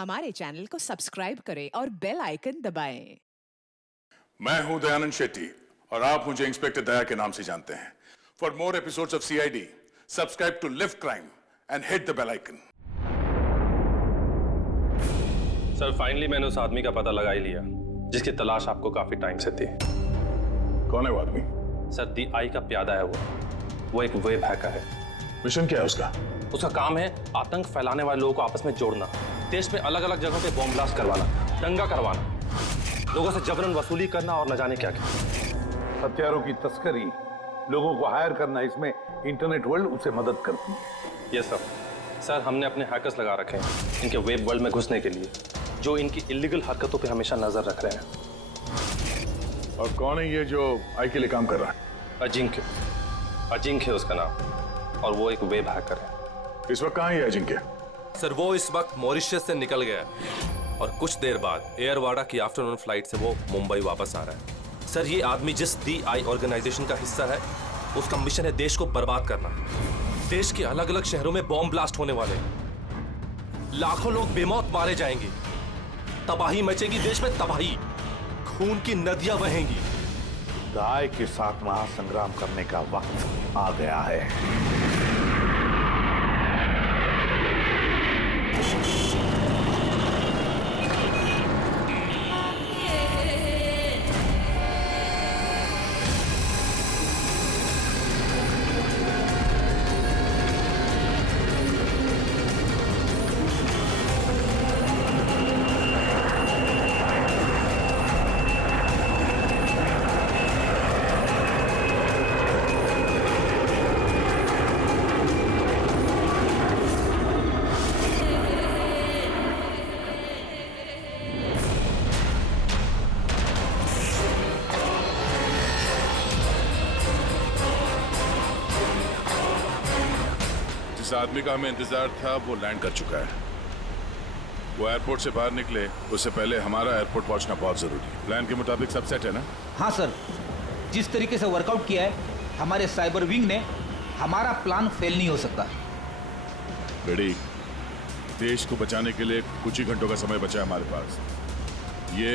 हमारे चैनल को सब्सक्राइब करें और बेल आइकन दबाएं। मैं हूं दयानंद शेट्टी और आप मुझे इंस्पेक्टर दया के नाम से जानते हैं। For more episodes of CID, subscribe to lift crime and hit the bell icon. Sir finally मैंने उस आदमी का पता लगा ही लिया जिसकी तलाश आपको काफी टाइम से थी। कौन है वो आदमी? सर दी आई का प्यादा है वो एक वेब हैकर है। मिशन क्या है उसका? उसका काम है आतंक फैलाने वाले लोगों को आपस में जोड़ना, देश में अलग अलग जगहों पे बॉम्ब ब्लास्ट करवाना, दंगा करवाना, लोगों से जबरन वसूली करना और न जाने क्या क्या। हथियारों की तस्करी, लोगों को हायर करना, इसमें इंटरनेट वर्ल्ड उसे मदद करती है। यस सर हमने अपने हैकर्स लगा रखे हैं इनके वेब वर्ल्ड में घुसने के लिए, जो इनकी इलीगल हरकतों पे हमेशा नजर रख रहे हैं। और कौन है ये जो आई के लिए काम कर रहा है? अजिंक्य उसका नाम, और वो एक वेब हैकर है। इस वक्त कहाँ है अजिंक्य? सर वो इस वक्त मॉरिशस से निकल गया है और कुछ देर बाद एयरवाडा की आफ्टरनून फ्लाइट से वो मुंबई वापस आ रहा है। सर ये आदमी जिस दी आई ऑर्गेनाइजेशन का हिस्सा है, उसका मिशन है देश को बर्बाद करना। देश के अलग अलग शहरों में बॉम्ब ब्लास्ट होने वाले, लाखों लोग बेमौत मारे जाएंगे, तबाही मचेगी, देश में तबाही, खून की नदियां बहेंगी। दाई के साथ महासंग्राम करने का वक्त आ गया है। जिस आदमी का हमें इंतजार था वो लैंड कर चुका है। वो एयरपोर्ट से बाहर निकले उससे पहले हमारा एयरपोर्ट पहुंचना बहुत जरूरी है। प्लान के मुताबिक सब सेट है ना? हाँ सर, जिस तरीके से वर्कआउट किया है हमारे साइबर विंग ने, हमारा प्लान फेल नहीं हो सकता। बेड़ी, देश को बचाने के लिए कुछ ही घंटों का समय बचा है हमारे पास। ये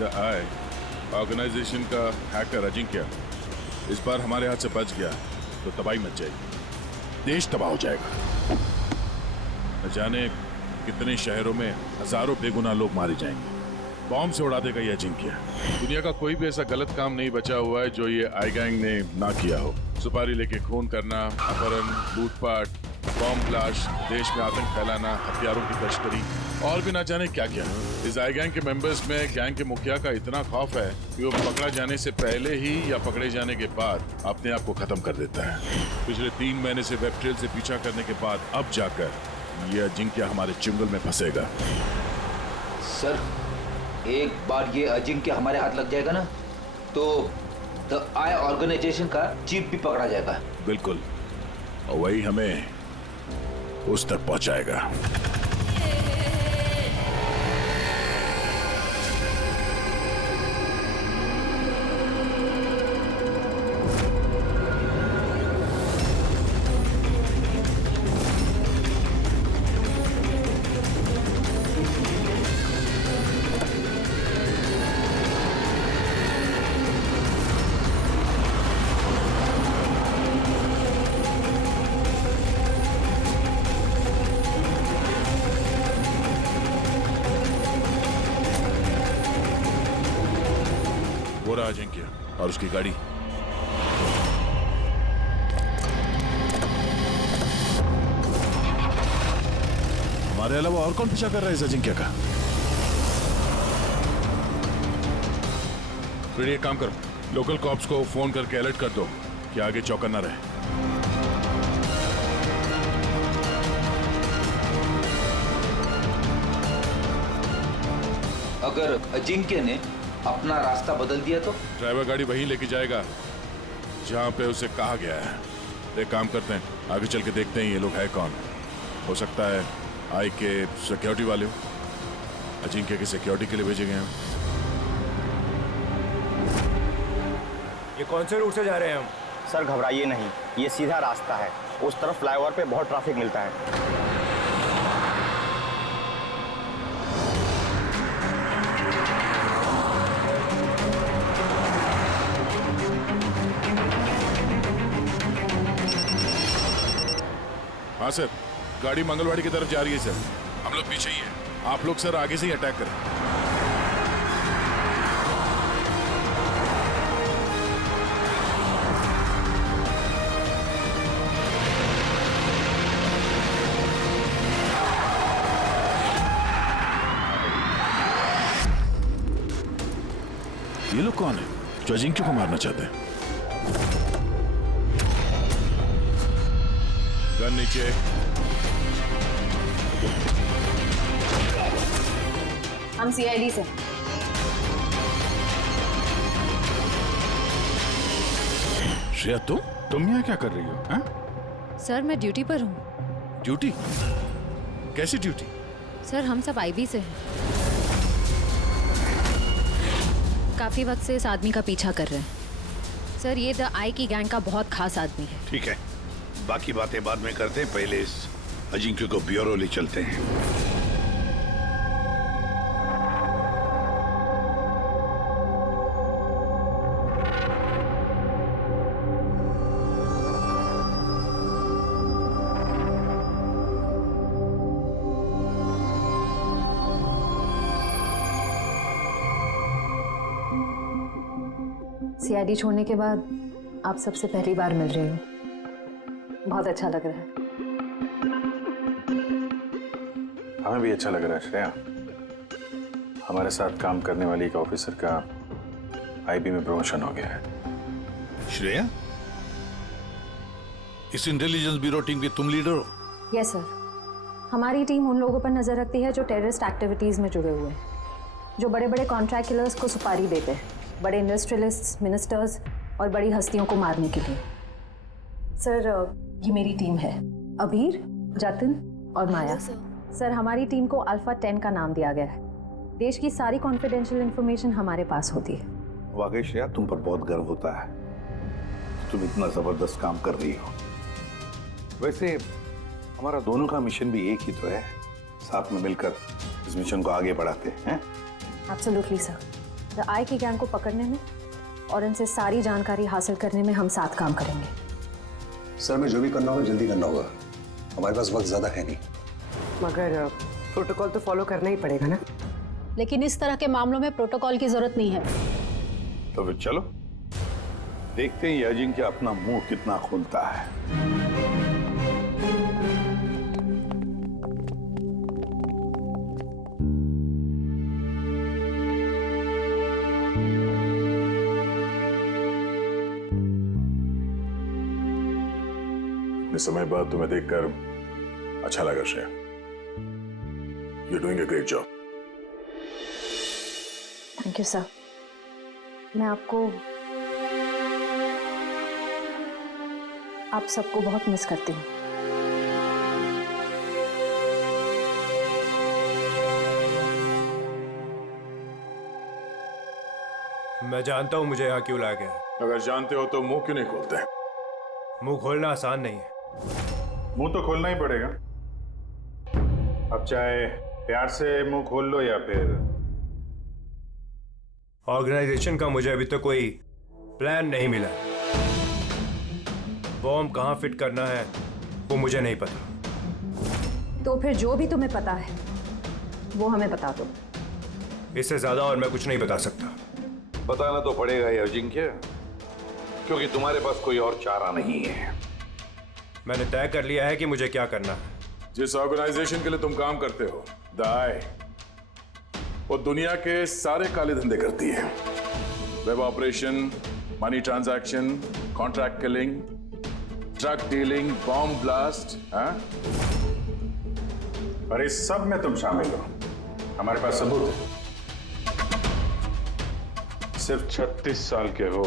द आई ऑर्गेनाइजेशन का हैकर अजिंक्य इस बार हमारे हाथ से बच गया तो तबाही मच जाएगी, देश तबाह हो जाएगा। न जाने कितने शहरों में हजारों बेगुनाह लोग मारे जाएंगे। बॉम्ब से उड़ा देगा ये अजिंक्य। दुनिया का कोई भी ऐसा गलत काम नहीं बचा हुआ है जो ये आई गैंग ने ना किया हो। सुपारी लेके खून करना, अपहरण, लूटपाट, बॉम्ब ब्लास्ट, देश में आतंक फैलाना, हथियारों की तस्करी और भी ना जाने क्या क्या। इस आई गैंग के मेंबर्स में गैंग के मुखिया का इतना खौफ है कि वो पकड़ा जाने से पहले ही या पकड़े जाने के बाद अपने आप को खत्म कर देता है। पिछले 3 महीने से वेब ट्रेल से पीछा करने के बाद अब जाकर ये अजिंक्य हमारे चुंगल में फंसेगा। सर एक बार ये अजिंक्य हमारे हाथ लग जाएगा ना, तो द आई ऑर्गेनाइजेशन का चीफ भी पकड़ा जाएगा। बिल्कुल, और वही हमें उस तक पहुंचाएगा। वो रहा अजिंक्य और उसकी गाड़ी। हमारे अलावा और कौन पीछा कर रहा है इस अजिंक्य का? फिर एक काम करो, लोकल कॉप्स को फोन करके अलर्ट कर दो कि आगे चौकन्ना रहे। अगर अजिंक्य ने अपना रास्ता बदल दिया तो? ड्राइवर गाड़ी वहीं लेके जाएगा जहां पे उसे कहा गया है। एक काम करते हैं, आगे चल के देखते हैं ये लोग है कौन। हो सकता है आई के सिक्योरिटी वाले हो, अजिंक्य की सिक्योरिटी के लिए भेजे गए हैं। ये कौन से रूट से जा रहे हैं हम? सर घबराइए नहीं, ये सीधा रास्ता है, उस तरफ फ्लाईओवर पे बहुत ट्रैफिक मिलता है। हाँ सर, गाड़ी मंगलवाड़ी की तरफ जा रही है सर। हम लोग पीछे ही हैं। आप लोग सर आगे से ही अटैक करें। ये लोग कौन है जो अजिंक्य को मारना चाहते हैं? गन नीचे। हम सीआईडी से। श्रेया, तुम यहाँ क्या कर रही हो? हाँ? सर मैं ड्यूटी पर हूँ। ड्यूटी? कैसी ड्यूटी? सर हम सब आईबी से हैं। काफी वक्त से इस आदमी का पीछा कर रहे हैं। सर ये द आई की गैंग का बहुत खास आदमी है। ठीक है, बाकी बातें बाद में करते हैं, पहले इस अजिंक्य को ब्यूरो ले चलते हैं। सीआईडी छोड़ने के बाद आप सबसे पहली बार मिल रही हूँ। बहुत अच्छा लग रहा है। हमें भी अच्छा लग रहा है श्रेया। हमारे साथ काम करने वाली एक ऑफिसर का आईबी में प्रमोशन हो गया है। श्रेया, इस इंटेलिजेंस ब्यूरो टीम के तुम लीडर हो? Yes sir. हमारी टीम उन लोगों पर नजर रखती है जो टेररिस्ट एक्टिविटीज में जुड़े हुए हैं, जो बड़े बड़े कॉन्ट्रैक्ट किलर्स को सुपारी देते हैं, बड़े इंडस्ट्रियलिस्ट्स, मिनिस्टर्स और बड़ी हस्तियों को मारने के लिए। सर ये मेरी टीम है, अबीर, जतिन और माया। सर हमारी टीम को अल्फा 10 का नाम दिया गया है। देश की सारी कॉन्फिडेंशियल इंफॉर्मेशन हमारे पास होती है। वाकई श्रेया, तुम पर बहुत गर्व होता है। तुम इतना जबरदस्त काम कर रही हो। वैसे हमारा दोनों का मिशन भी एक ही तो है, साथ में मिलकर इस मिशन को आगे बढ़ाते हैं। Absolutely sir. द आई की गैंग को पकड़ने में और इनसे सारी जानकारी हासिल करने में हम साथ काम करेंगे। सर मैं जो भी करना होगा जल्दी करना होगा, हमारे पास वक्त ज्यादा है नहीं। मगर प्रोटोकॉल तो फॉलो करना ही पड़ेगा ना। लेकिन इस तरह के मामलों में प्रोटोकॉल की जरूरत नहीं है। तो फिर चलो देखते हैं ये अजिंक्य अपना मुंह कितना खोलता है। इस समय बाद तुम्हें देखकर अच्छा लगा Shreya. You're doing a great job. Thank you sir. मैं आप सबको बहुत मिस करती हूँ। मैं जानता हूँ मुझे यहाँ क्यों लाया गया है। अगर जानते हो तो मुंह क्यों नहीं खोलते? मुंह खोलना आसान नहीं है। मुंह तो खोलना ही पड़ेगा। अब चाहे प्यार से मुंह खोल लो या फिर ऑर्गेनाइजेशन का मुझे अभी तक कोई प्लान नहीं मिला। बॉम्ब कहाँ फिट करना है वो मुझे नहीं पता। तो फिर जो भी तुम्हें पता है वो हमें बता दो। इससे ज्यादा और मैं कुछ नहीं बता सकता। बताना तो पड़ेगा ये अजिंक्य, क्योंकि तुम्हारे पास कोई और चारा नहीं है। मैंने तय कर लिया है कि मुझे क्या करना है। जिस ऑर्गेनाइजेशन के लिए तुम काम करते हो, द आई, वो दुनिया के सारे काले धंधे करती है। Web operation, money transaction, contract killing, drug dealing, bomb blast. पर इस सब में तुम शामिल हो। हमारे पास सबूत है। सिर्फ 36 साल के हो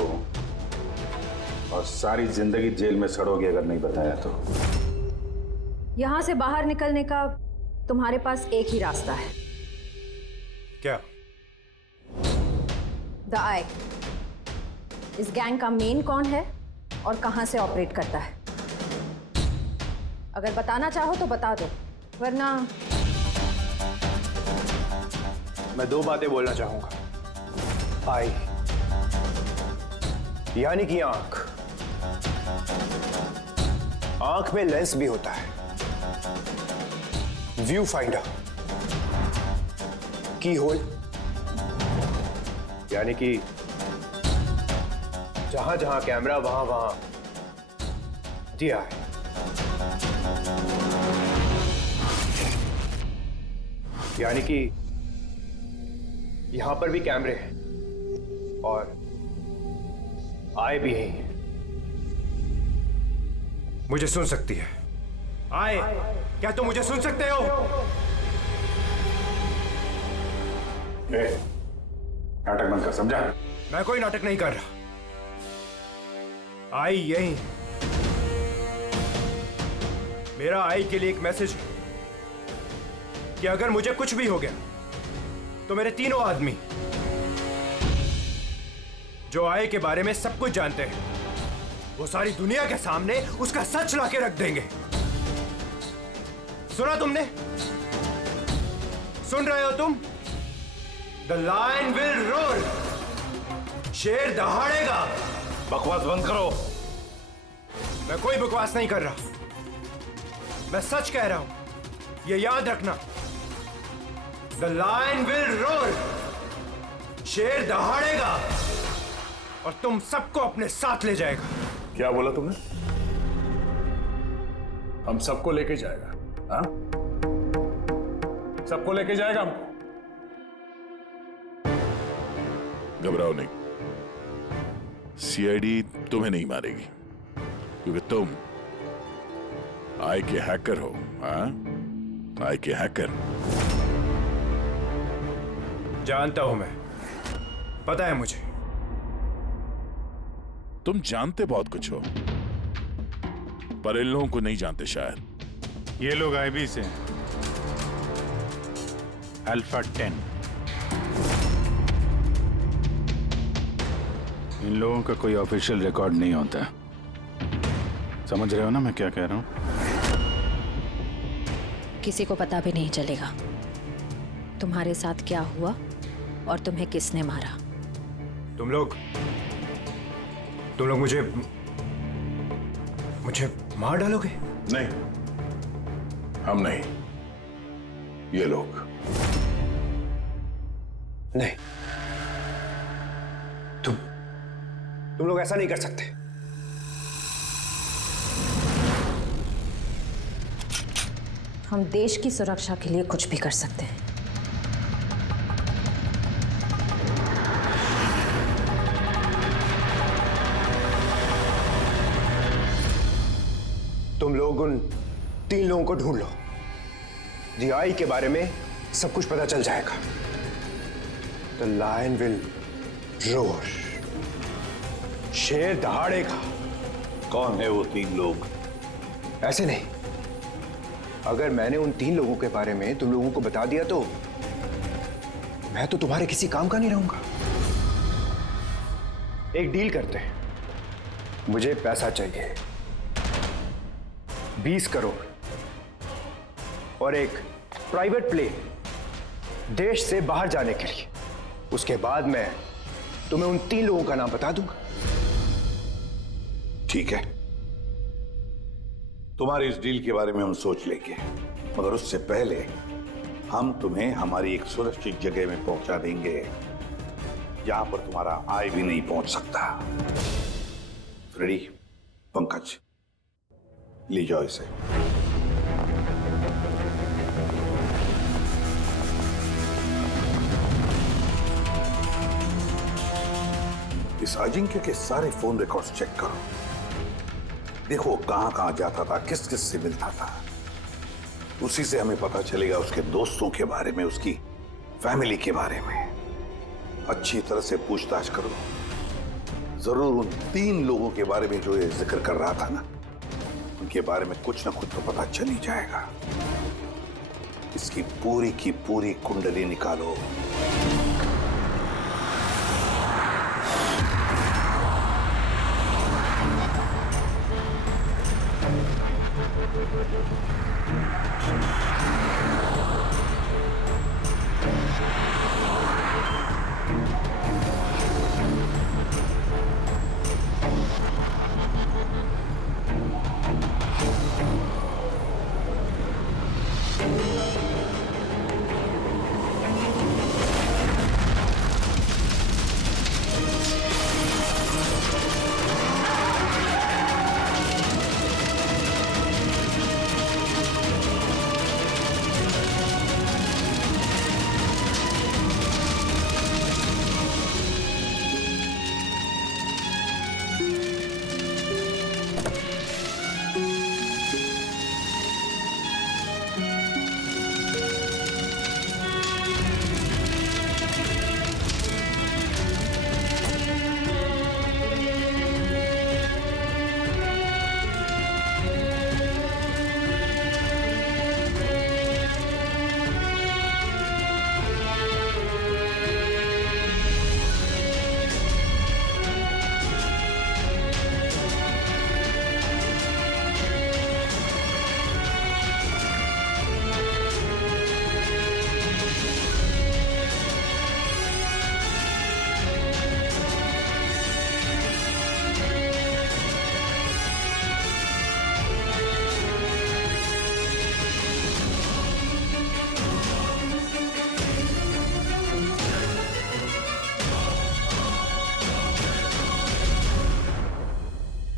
और सारी जिंदगी जेल में सड़ोगे अगर नहीं बताया तो। यहां से बाहर निकलने का तुम्हारे पास एक ही रास्ता है। क्या? द आई। इस गैंग का मेन कौन है और कहां से ऑपरेट करता है? अगर बताना चाहो तो बता दो, वरना मैं दो बातें बोलना चाहूंगा। आई यानी कि आंख। आंख में लेंस भी होता है व्यू फाइंडर, की होल, यानी कि जहां जहां कैमरा वहां वहां दिया है। यानी कि यहां पर भी कैमरे हैं और आए भी हैं। मुझे सुन सकती है? आए, क्या तुम मुझे सुन सकते हो? नाटक बंद कर, समझा? मैं कोई नाटक नहीं कर रहा। आई यही है। मेरा आई के लिए एक मैसेज है कि अगर मुझे कुछ भी हो गया तो मेरे तीनों आदमी जो आई के बारे में सब कुछ जानते हैं वो सारी दुनिया के सामने उसका सच लाके रख देंगे। सुना तुमने? सुन रहे हो तुम? द लायन विल रोर, शेर दहाड़ेगा। बकवास बंद करो। मैं कोई बकवास नहीं कर रहा, मैं सच कह रहा हूं, ये याद रखना। द लायन विल रोर, शेर दहाड़ेगा और तुम सबको अपने साथ ले जाएगा। क्या बोला तुमने? हम सबको लेके जाएगा? हाँ, सबको लेके जाएगा हमको। घबराओ नहीं, सीआईडी तुम्हें नहीं मारेगी क्योंकि तुम आई के हैकर हो। हाँ, आई के हैकर। जानता हूं मैं, पता है मुझे। तुम जानते बहुत कुछ हो पर इन लोगों को नहीं जानते शायद। ये लोग आईबी से हैं, अल्फा 10। इन लोगों का कोई ऑफिशियल रिकॉर्ड नहीं होता। समझ रहे हो ना मैं क्या कह रहा हूं? किसी को पता भी नहीं चलेगा तुम्हारे साथ क्या हुआ और तुम्हें किसने मारा। तुम लोग मुझे मार डालोगे? नहीं, हम नहीं, ये लोग। नहीं, तुम लोग ऐसा नहीं कर सकते। हम देश की सुरक्षा के लिए कुछ भी कर सकते हैं। तुम लोग उन 3 लोगों को ढूंढ लो। जीआई के बारे में सब कुछ पता चल जाएगा। द लायन विल रोर, शेर दहाड़ेगा। कौन है वो 3 लोग? ऐसे नहीं, अगर मैंने उन 3 लोगों के बारे में तुम लोगों को बता दिया तो मैं तो तुम्हारे किसी काम का नहीं रहूंगा। एक डील करते हैं। मुझे पैसा चाहिए 20 करोड़ और एक प्राइवेट प्लेन देश से बाहर जाने के लिए। उसके बाद मैं तुम्हें उन 3 लोगों का नाम बता दूंगा। ठीक है, तुम्हारी इस डील के बारे में हम सोच लेंगे, मगर उससे पहले हम तुम्हें हमारी एक सुरक्षित जगह में पहुंचा देंगे जहां पर तुम्हारा आई भी नहीं पहुंच सकता। फ्रेडी, पंकज, ले जाओ इसे। इस अजिंक्य के सारे फोन रिकॉर्ड्स चेक करो। देखो कहां कहां जाता था, किस किस से मिलता था। उसी से हमें पता चलेगा उसके दोस्तों के बारे में, उसकी फैमिली के बारे में। अच्छी तरह से पूछताछ करो। जरूर उन 3 लोगों के बारे में जो ये जिक्र कर रहा था ना, उनके बारे में कुछ ना कुछ तो पता चल ही जाएगा। इसकी पूरी की पूरी कुंडली निकालो।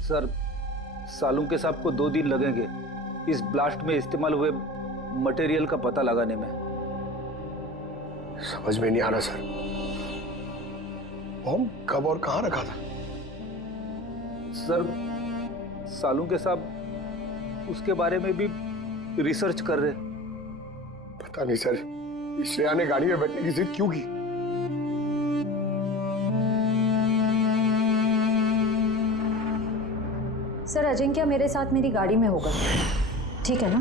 सर, सालुंके साहब को 2 दिन लगेंगे इस ब्लास्ट में इस्तेमाल हुए मटेरियल का पता लगाने में। समझ में नहीं आ रहा सर, बॉम्ब कब और कहां रखा था? सर, सालुंके साहब उसके बारे में भी रिसर्च कर रहे। पता नहीं सर, श्रेया ने गाड़ी में बैठने की जिद क्यों की? सर, अजिंक्य मेरे साथ मेरी गाड़ी में होगा, ठीक है ना?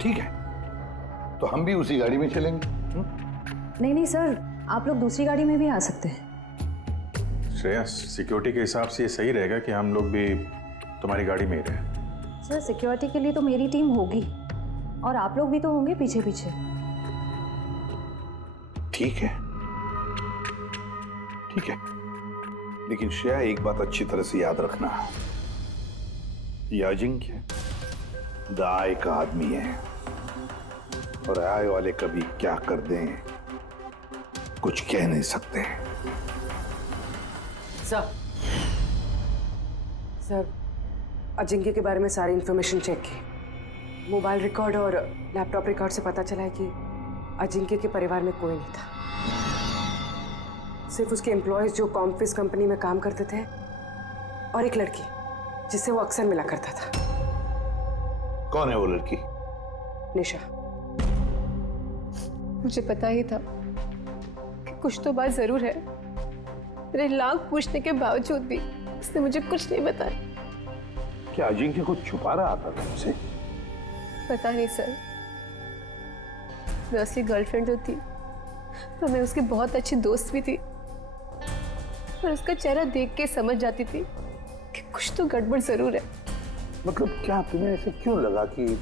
ठीक है, तो हम भी उसी गाड़ी में चलेंगे। नहीं सर, आप लोग दूसरी गाड़ी में भी आ सकते हैं। श्रेया, सिक्योरिटी के हिसाब से ये सही रहेगा कि हम लोग भी तुम्हारी गाड़ी में ही रहें। सर, सिक्योरिटी के लिए तो मेरी टीम होगी और आप लोग भी तो होंगे पीछे पीछे। ठीक है, ठीक है, लेकिन श्रेया एक बात अच्छी तरह से याद रखना, ये अजिंक्य द आई का आदमी है और आई वाले कभी क्या कर दें कुछ कह नहीं सकते। सर, अजिंक्य के बारे में सारी इंफॉर्मेशन चेक की। मोबाइल रिकॉर्ड और लैपटॉप रिकॉर्ड से पता चला है कि अजिंक्य के परिवार में कोई नहीं था। सिर्फ उसके एम्प्लॉयज जो कॉम्फिस कंपनी में काम करते थे और एक लड़की जिससे वो अक्सर मिला करता था। कौन है वो लड़की? निशा। मुझे पता ही था कि कुछ तो बात जरूर है। मेरे लाख पूछने के बावजूद भी उसने मुझे कुछ नहीं बताया। क्या अजिंक्य कुछ छुपा रहा था तुमसे? पता नहीं सर, मैं उसकी गर्लफ्रेंड जो थी तो मैं उसकी बहुत अच्छी दोस्त भी थी और उसका चेहरा देख के समझ जाती थी कि कुछ तो गड़बड़ जरूर है। मतलब क्या तुम्हें ऐसे क्यों लगा कि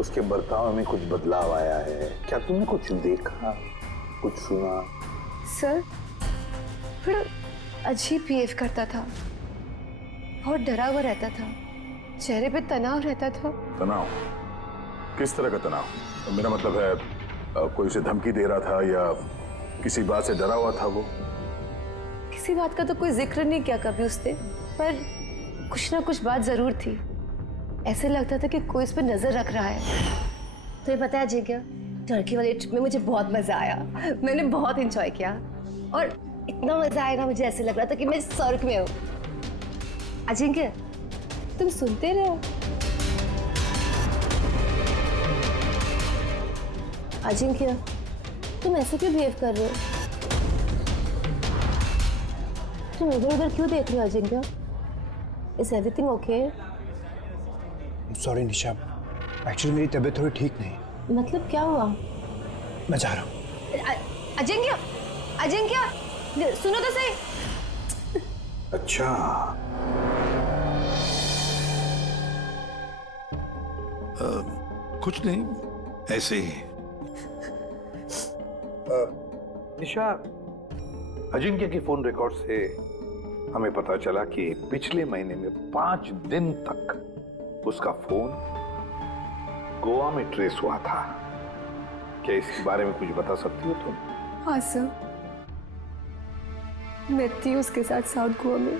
उसके बर्ताव में कुछ बदलाव आया है? क्या तुमने कुछ देखा, कुछ सुना? सर, बड़ा अजीब बिहेव करता था, बहुत डरा हुआ रहता था, चेहरे पे तनाव रहता था। तनाव? किस तरह का तनाव? मेरा मतलब है कोई उसे धमकी दे रहा था या किसी बात से डरा हुआ था वो? किसी बात का तो कोई जिक्र नहीं किया कभी उसने, पर कुछ ना कुछ बात जरूर थी। ऐसे लगता था कि कोई उस पर नजर रख रहा है। तो ये पता है अजिंक्य, टर्की वाली ट्रिप में मुझे बहुत मजा आया। मैंने बहुत एंजॉय किया और इतना मजा आया ना, मुझे ऐसे लग रहा था कि मैं स्वर्ग में हूँ। अजिंक्य, तुम सुनते रहो। अजिंक्य, तुम ऐसे क्यों बिहेव कर रहे हो? तुम इधर उधर क्यों देख रहे हो Ajinkya? Is everything okay? Sorry Nisha, actually मेरी तबीयत थोड़ी ठीक नहीं। मतलब क्या हुआ? मैं जा रहा हूँ। अजिंक्य, अजिंक्य, सुनो तो सही। अच्छा, कुछ नहीं, ऐसे ही। निशा, अजिंक्य की फोन रिकॉर्ड से हमें पता चला कि पिछले महीने में 5 दिन तक उसका फोन गोवा में ट्रेस हुआ था। क्या इसके बारे में कुछ बता सकती हो तुम? हाँ सर, मैं थी उसके साथ साउथ गोवा में,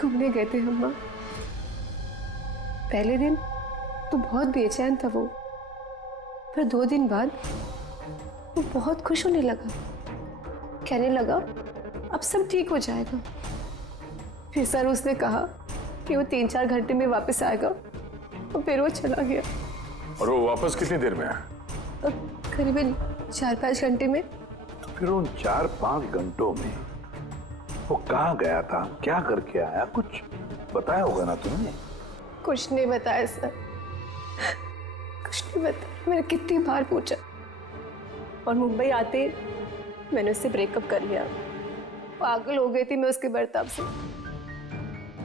घूमने गए थे हम वहाँ। पहले दिन तो बहुत बेचैन था वो, फिर 2 दिन बाद वो बहुत खुश होने लगा, कहने लगा अब सब ठीक हो जाएगा। फिर सर उसने कहा कि वो 3-4 घंटे में वापस आएगा और फिर वो चला गया। और वो वापस कितनी देर में आया? करीबन 4-5 घंटे में। तो फिर उन 4-5 घंटों में वो कहाँ गया था, क्या करके आया, कुछ बताया होगा ना तुमने? कुछ नहीं बताया सर, कुछ नहीं बताया। मैंने कितनी बार पूछा और मुंबई आते मैंने उससे ब्रेकअप कर लिया। पागल हो गई थी मैं उसके बर्ताव से,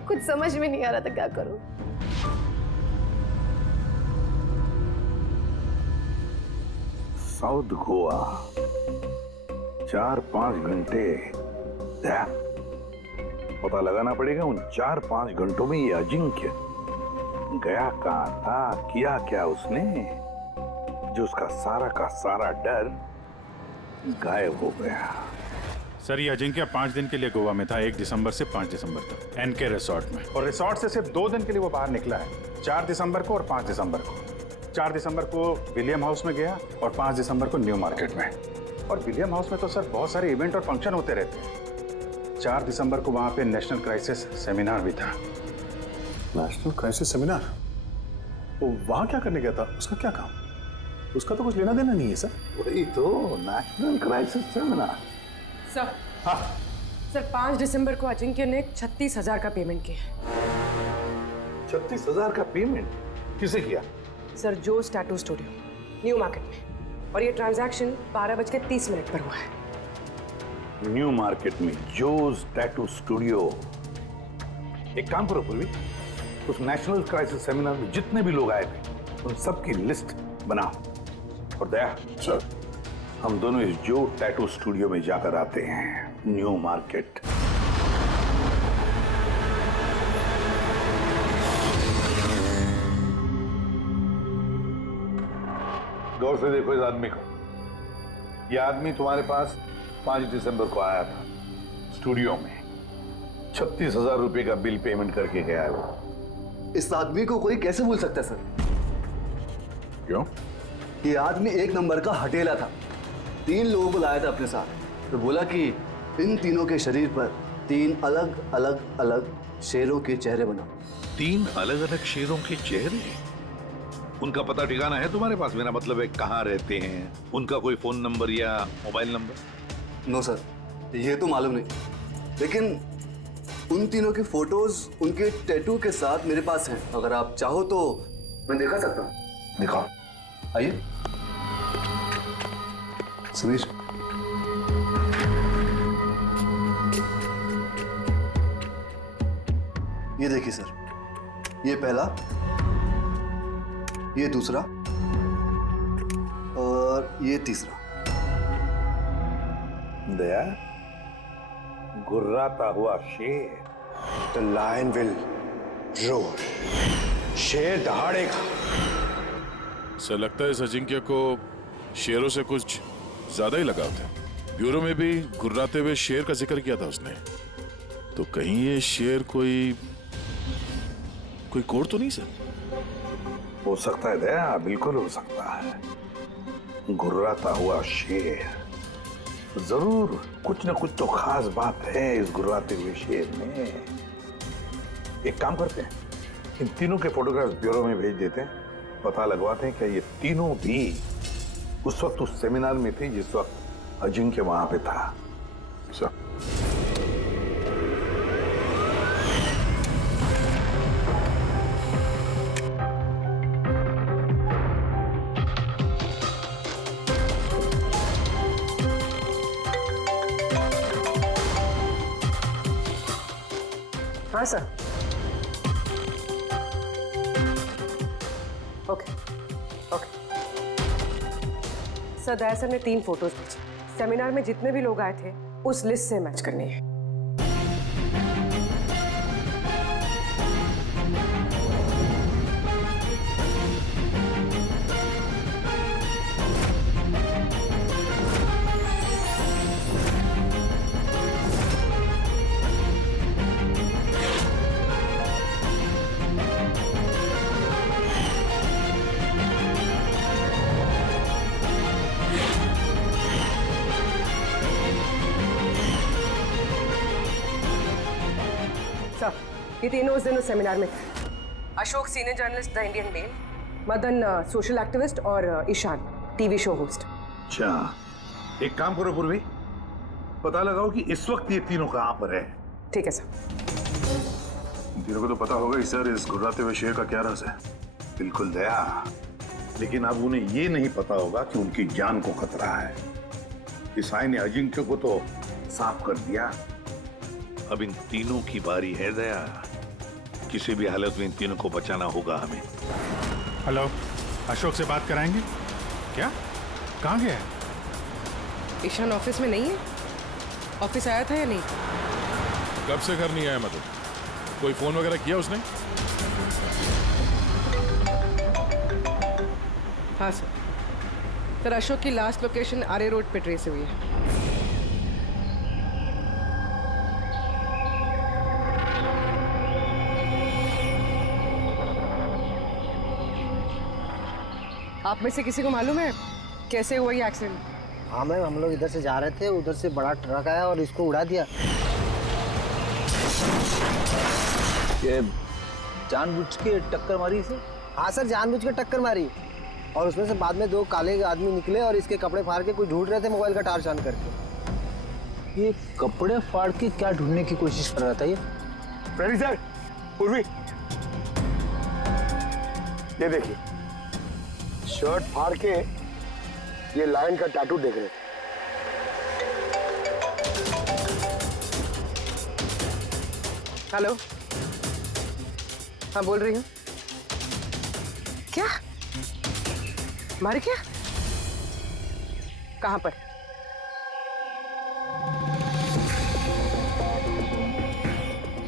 कुछ समझ में नहीं आ रहा था क्या करूं। साउथ गोवा 4-5 घंटे, पता लगाना पड़ेगा उन 4-5 घंटों में ये अजिंक्य गया कहाँ था, किया क्या उसने, जो उसका सारा का सारा डर गायब हो गया। सर ये अजिंक्य 5 दिन के लिए गोवा में था, 1 दिसंबर से 5 दिसंबर तक एनके रिसोर्ट में। और रिसोर्ट से सिर्फ 2 दिन के लिए वो बाहर निकला है, 4 दिसंबर को और 5 दिसंबर को। 4 दिसंबर को विलियम हाउस में गया और 5 दिसंबर को न्यू मार्केट में। और विलियम हाउस में तो सर बहुत सारे इवेंट और फंक्शन होते रहते हैं। 4 दिसंबर को वहाँ पे नेशनल क्राइसिस सेमिनार भी था। National crisis seminar? वो वहाँ क्या करने गया था? उसका क्या काम? उसका तो कुछ लेना देना नहीं है सर। वही तो नेशनल क्राइसिस सेमिनार। सर, हाँ सर, 5 दिसंबर को अजिंक्य ने 36,000 का पेमेंट किया। 36,000 का पेमेंट किसे किया? सर, जोस टैटू स्टूडियो, न्यू मार्केट में। और ये ट्रांजैक्शन 12:30 पर हुआ है। न्यू मार्केट में जोस टैटू स्टूडियो। एक काम करो पूर्वी, उस नेशनल क्राइसिस सेमिनार में जितने भी लोग आए थे उन सबकी लिस्ट बनाओ। और दया सर, हम दोनों इस जो टैटू स्टूडियो में जाकर आते हैं, न्यू मार्केट। गौर से देखो इस आदमी को। यह आदमी तुम्हारे पास 5 दिसंबर को आया था स्टूडियो में। 36,000 रुपए का बिल पेमेंट करके गया है वो। इस आदमी को कोई कैसे भूल सकता है सर? क्यों? ये आदमी 1 नंबर का हटेला था। 3 लोगों को लाया था अपने साथ, तो बोला कि इन तीनों के शरीर पर 3 अलग अलग अलग शेरों के चेहरे बनाओ। 3 अलग अलग शेरों के चेहरे? उनका पता ठिकाना है तुम्हारे पास? मेरा मतलब है कहाँ रहते हैं, उनका कोई फोन नंबर या मोबाइल नंबर? नो सर, ये तो मालूम नहीं, लेकिन उन तीनों की फोटोज उनके टैटू के साथ मेरे पास हैं। अगर आप चाहो तो मैं दिखा सकता हूँ। दिखाओ। आइए सुनीश। ये देखिए सर, ये पहला, ये दूसरा और ये तीसरा। दया, गुर्राता हुआ शेर। The lion will roar. शेर दहाड़ेगा। सर लगता है इस अजिंक्य को शेरों से कुछ ज्यादा ही लगाव था। ब्यूरो में भी गुर्राते हुए शेर का जिक्र किया था उसने। तो कहीं ये शेर कोई कोड तो नहीं सर? हो सकता है दया, बिल्कुल हो सकता है। गुर्राता हुआ शेर, जरूर कुछ न कुछ तो खास बात है इस गुर्राते हुए शेर में। एक काम करते हैं, इन तीनों के फोटोग्राफ्स ब्यूरो में भेज देते हैं, पता लगवाते हैं क्या ये तीनों भी उस वक्त उस सेमिनार में थे जिस वक्त अजिंक्य वहां पे था। सर हाँ सर। ओके ओके सर, दया सर ने 3 फोटोज भेजे। सेमिनार में जितने भी लोग आए थे उस लिस्ट से मैच करनी है। ये तीनों उस दिन उस सेमिनार में थे। Ashok senior journalist the Indian mail, Madan social activist और ईशान टीवी शो होस्ट। अच्छा, एक काम करो पूर्वी, पता लगाओ कि इस वक्त ये तीनों कहां पर है। ठीक है सर। तीनों को तो पता होगा ही सर इस गुर्राते हुए शेर का क्या राज है। बिल्कुल दया, लेकिन अब उन्हें ये नहीं पता होगा कि उनकी जान को खतरा है। इस साई ने अजिंक्य को तो साफ कर दिया, अब इन तीनों की बारी है दया। किसी भी हालत में इन तीनों को बचाना होगा हमें। हेलो, अशोक से बात कराएंगे क्या? कहाँ गया है? ईशान ऑफिस में नहीं है? ऑफिस आया था या नहीं? कब से घर नहीं आया? मतलब कोई फोन वगैरह किया उसने? हाँ सर। सर, अशोक की लास्ट लोकेशन आरे रोड पे ट्रेस हुई है। आप में से किसी को मालूम है कैसे हुआ ये एक्सीडेंट? हाँ मैम, हम लोग इधर से जा रहे थे, उधर से बड़ा ट्रक आया और इसको उड़ा दिया। ये जानबूझ के टक्कर मारी इसे? हाँ सर, जानबूझ के टक्कर मारी और उसमें से बाद में 2 काले आदमी निकले और इसके कपड़े फाड़ के कुछ ढूंढ रहे थे मोबाइल का टार्च ऑन करके। ये कपड़े फाड़ के क्या ढूंढने की कोशिश कर रहा था ये? प्रवीण सर, पूर्वी, ये देखिए, शर्ट फाड़ के ये लायन का टैटू देख रहे थे। हेलो, हाँ बोल रही हूँ। क्या मारे? क्या? कहाँ पर?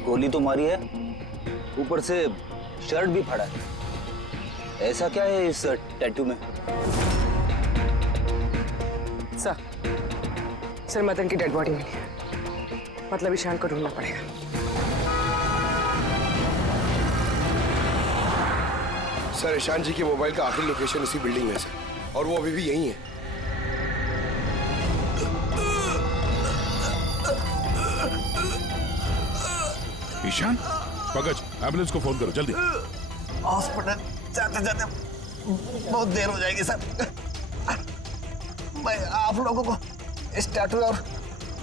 गोली तो मारी है, ऊपर से शर्ट भी फाड़ा है। ऐसा क्या है इस टैटू में? सर मदन की डेड बॉडी मिली है, मतलब ईशान को ढूंढना पड़ेगा। सर, ईशान जी के मोबाइल का आखिरी लोकेशन इसी बिल्डिंग में है सर, और वो अभी भी यहीं है। ईशान, पंकज, एम्बुलेंस को फोन करो जल्दी। हॉस्पिटल जाते जाते बहुत देर हो जाएगी सर। मैं आप लोगों को इस टैटू और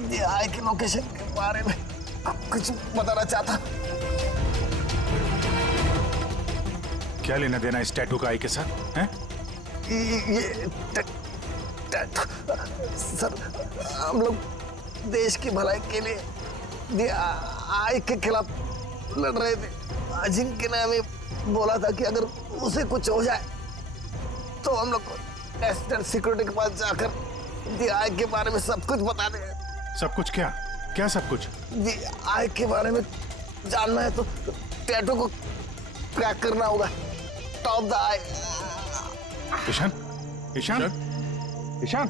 DI की लोकेशन के बारे में कुछ बताना चाहता। क्या लेना देना इस टैटू का आई के साथ हैं? ये टैटू सर, हम लोग देश की भलाई के लिए DI के खिलाफ लड़ रहे थे। अजिंक्य ने हमें बोला था कि अगर उसे कुछ हो जाए तो हम लोग नेशनल सिक्योरिटी के पास जाकर DI के बारे में सब कुछ बता दें। सब कुछ क्या? क्या सब कुछ? DI के बारे में जानना है तो टैटू को क्रैक करना होगा। Top the eye. Ishan, Ishan, Ishan.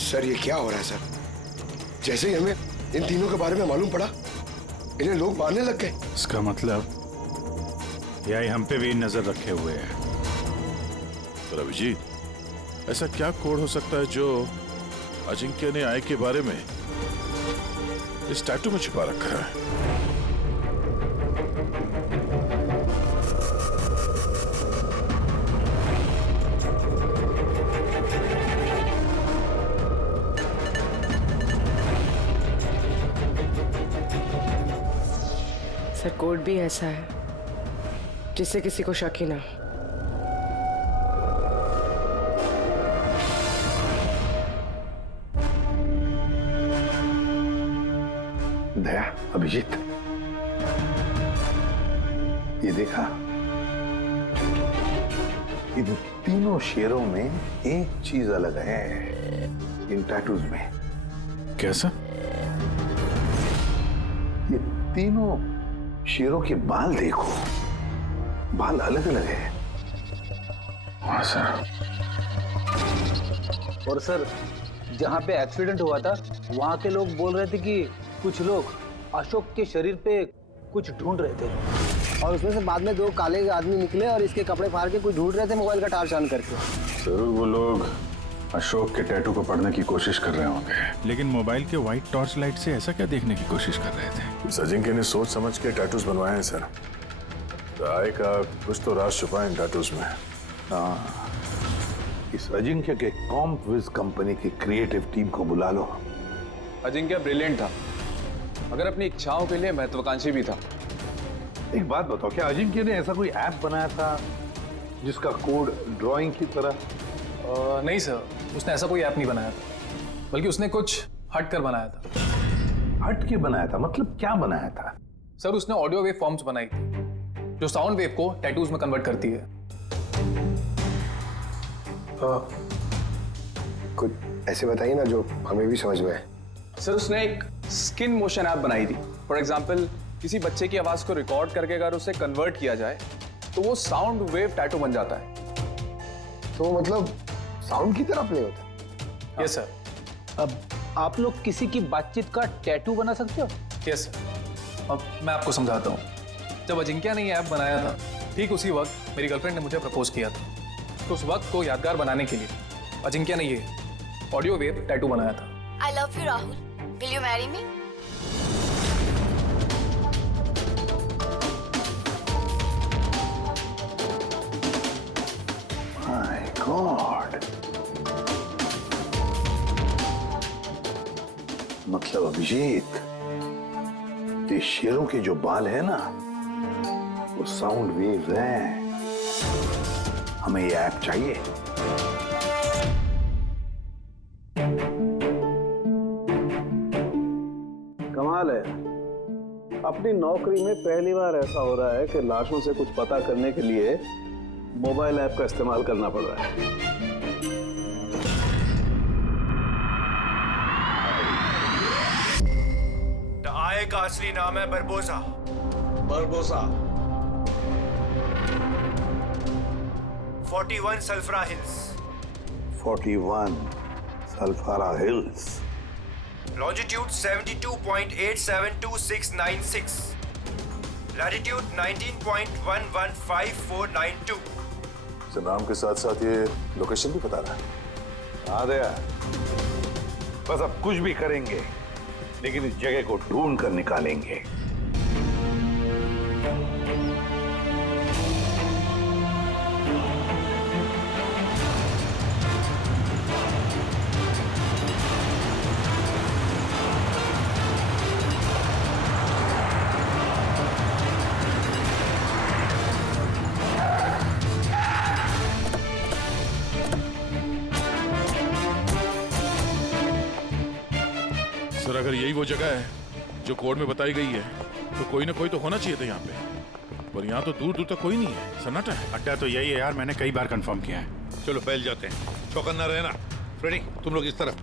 Sir, ये क्या हो रहा है सर? जैसे ही हमें इन तीनों के बारे में मालूम पड़ा, इन्हें लोग मारने लग गए। इसका मतलब यही हम पे भी नजर रखे हुए हैं। पर अभिजीत, ऐसा क्या कोड हो सकता है जो अजिंक्य ने आई के बारे में इस टैटू में छिपा रखा है? सर, कोड भी ऐसा है जिससे किसी को शक ही ना। दया, अभिजीत, ये देखा, इन तीनों शेरों में एक चीज अलग है इन टैटूज में। कैसा? ये तीनों शेरों के बाल देखो, बाल अलग अलग है। हाँ सर। और सर, जहाँ पे एक्सीडेंट हुआ था वहाँ के लोग बोल रहे थे कि कुछ लोग अशोक के शरीर पे कुछ ढूंढ रहे थे और उसमें से बाद में 2 काले आदमी निकले और इसके कपड़े फाड़ के कुछ ढूंढ रहे थे मोबाइल का टार्च ऑन करके। जरूर वो लोग अशोक के टैटू को पढ़ने की कोशिश कर रहे होंगे, लेकिन मोबाइल के व्हाइट टॉर्च लाइट से ऐसा क्या देखने की कोशिश कर रहे थे? इस अजिंक्य ने सोच समझ के टैटूज बनवाए हैं सर। राय का कुछ तो राज छुपा है इन टैटूज में। हाँ, इस अजिंक्य के कॉम्पविज कंपनी की क्रिएटिव टीम को बुला लो। अजिंक्य ब्रिलियंट था, मगर अपनी इच्छाओं के लिए महत्वाकांक्षी भी था। एक बात बताओ, क्या अजिंक्य ने ऐसा कोई ऐप बनाया था जिसका कोड ड्राइंग की तरह? नहीं सर, उसने ऐसा कोई ऐप नहीं बनाया था, बल्कि उसने कुछ हट कर बनाया था। हट के बनाया था? मतलब क्या बनाया था? सर, उसने ऑडियो वेव फॉर्म्स बनाई थी जो साउंड वेव को टैटूज में कन्वर्ट करती है। कुछ ऐसे बताइए ना जो हमें भी समझ में आए। सर, उसने एक स्किन मोशन ऐप बनाई थी। फॉर एग्जाम्पल, किसी बच्चे की आवाज को रिकॉर्ड करके अगर उसे कन्वर्ट किया जाए तो वो साउंड वेव टैटू बन जाता है। तो मतलब साउंड की तरह प्ले होता है? Yes sir. अब आप लोग किसी की बातचीत का टैटू बना सकते हो? Yes sir. अब मैं आपको समझाता हूँ। जब अजिंक्य ने ये ऐप बनाया था, ठीक उसी वक्त मेरी गर्लफ्रेंड ने मुझे प्रपोज किया था, तो उस वक्त को यादगार बनाने के लिए अजिंक्य ने ये ऑडियो वेव टैटू बनाया था। I love you, Rahul. Will you marry me? My God. मतलब अभिजीत, ये शेरों के जो बाल है ना, वो साउंड वेव्स हैं। हमें ये ऐप चाहिए। कमाल है, अपनी नौकरी में पहली बार ऐसा हो रहा है कि लाशों से कुछ पता करने के लिए मोबाइल ऐप का इस्तेमाल करना पड़ रहा है। आय का असली नाम है बरबोसा। बरबोसा। 41 सल्फरा हिल्स। 41 सल्फारा हिल्स। लॉन्जिट्यूड 72.872696। लैटिट्यूड 19.115492। नाम के साथ साथ ये लोकेशन भी बता रहा है। हाँ दया, बस अब कुछ भी करेंगे, लेकिन इस जगह को ढूंढ कर निकालेंगे। सर, अगर यही वो जगह है जो कोड में बताई गई है, तो कोई ना कोई तो होना चाहिए था यहाँ पे, पर यहाँ तो दूर दूर तक कोई नहीं है, सन्नाटा है। अड्डा तो यही है यार, मैंने कई बार कंफर्म किया है। चलो फैल जाते हैं, चौकन्ना रहना। फ्रेडी, तुम लोग इस तरफ।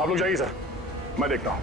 आप लोग जाइए सर, मैं देखता हूं।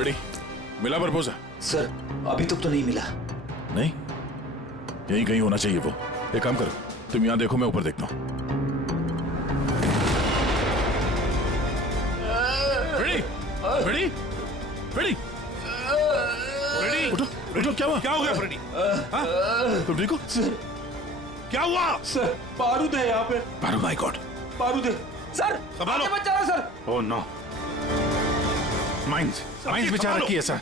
रेडी, मिला प्रपोजल? सर, अभी तक तो नहीं मिला। नहीं, यहीं कहीं होना चाहिए वो। एक काम करो, तुम यहाँ देखो, मैं ऊपर देखता हूँ। रेडी, रेडी, रेडी, रेडी, उठो, उठो। क्या हुआ? क्या हो गया फ्रेडी? हाँ? तुम देखो सर, क्या हुआ? सर, बारूद है यहाँ पे। बारूद, माय गॉड, बारूद है। सर, संभालो। मत जाओ सर। ओह नो, माइंस बचा रखी है सर।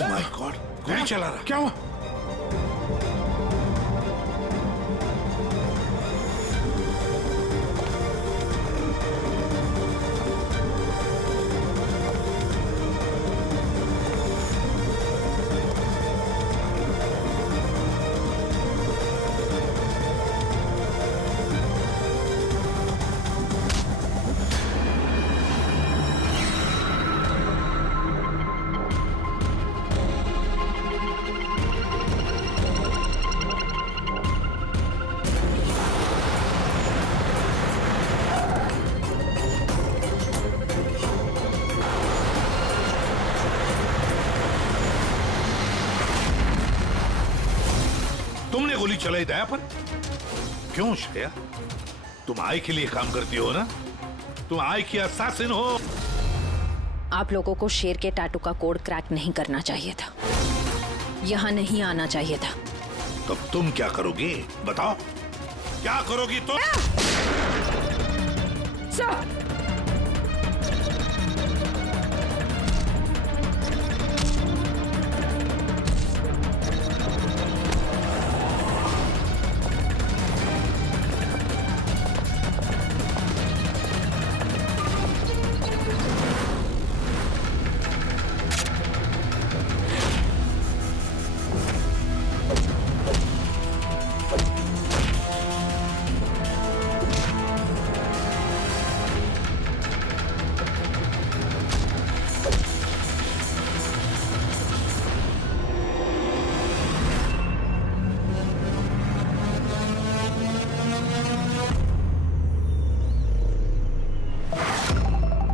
माय गॉड, गोली चला रहा। क्या हुआ? गोली चलाई दया पर? क्यों श्रेया? तुम आई के लिए काम करती हो ना? तुम आई की assassin हो। आप लोगों को शेर के टैटू का कोड क्रैक नहीं करना चाहिए था, यहाँ नहीं आना चाहिए था। तब तुम क्या करोगी? बताओ, क्या करोगी तुम?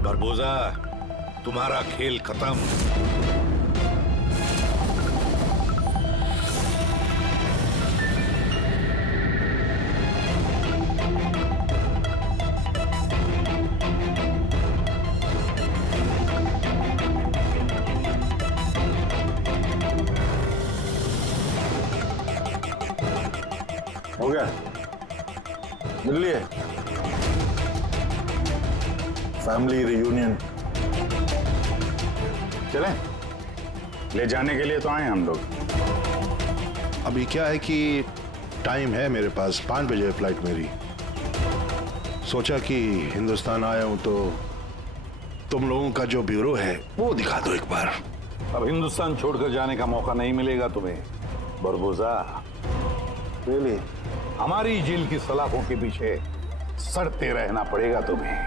बरबोजा, तुम्हारा खेल खत्म। हो गया? मिल लिए? Family reunion. चलें? ले जाने के लिए तो आए हम लोग। अभी क्या है कि टाइम है मेरे पास, 5 बजे फ्लाइट मेरी। सोचा कि हिंदुस्तान आया हूं तो तुम लोगों का जो ब्यूरो है वो दिखा दो एक बार। अब हिंदुस्तान छोड़कर जाने का मौका नहीं मिलेगा तुम्हें बरबोजा। really? हमारी जेल की सलाखों के पीछे सड़ते रहना पड़ेगा तुम्हें।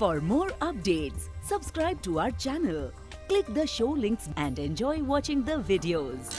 For more updates, subscribe to our channel, click the show links and enjoy watching the videos.